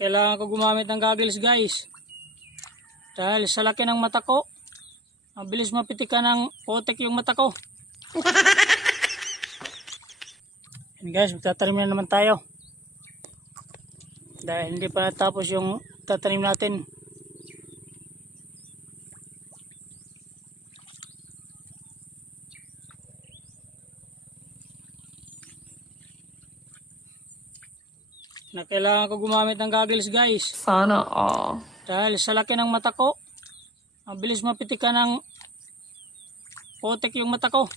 kailangan ko gumamit ng goggles guys. Dahil sa laki ng mata ko, mabilis mapitikan ng putik yung mata ko. Yan guys, magtatanim na naman tayo. Dahil hindi pa natapos yung tatanim natin. Na kailangan ko gumamit ng goggles guys. Sana all. Dahil sa laki ng mata ko, mabilis mapitikan ng putik yung mata ko.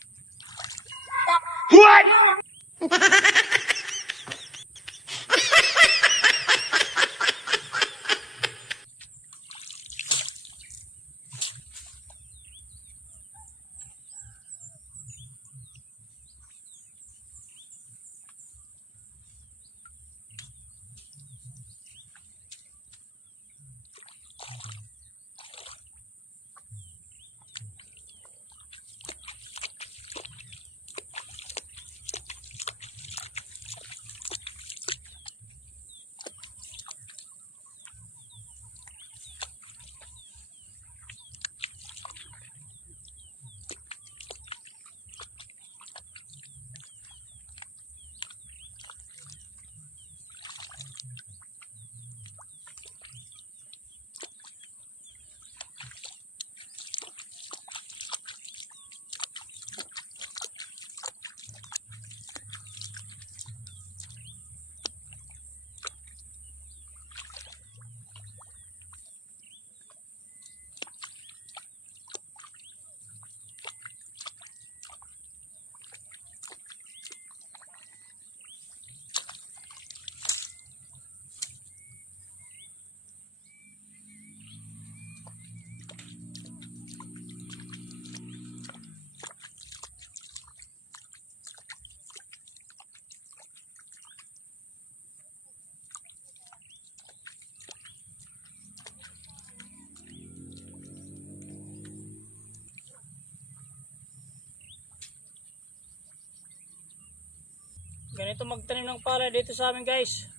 Ganito magtanim ng palay dito sa amin guys.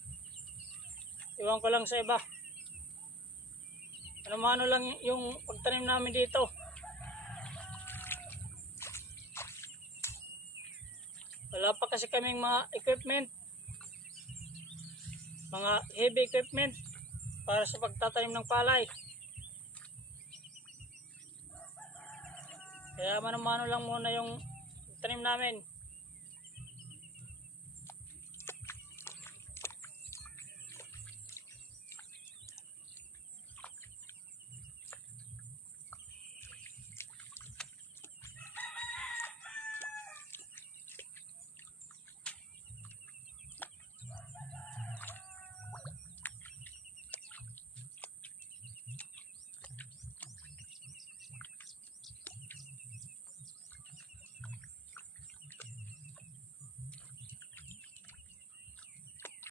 Iwan ko lang sa iba. Ano mano lang yung pagtanim namin dito. Wala pa kasi kaming mga equipment. Mga heavy equipment para sa pagtatanim ng palay. Kaya mano-mano lang muna yung tanim namin.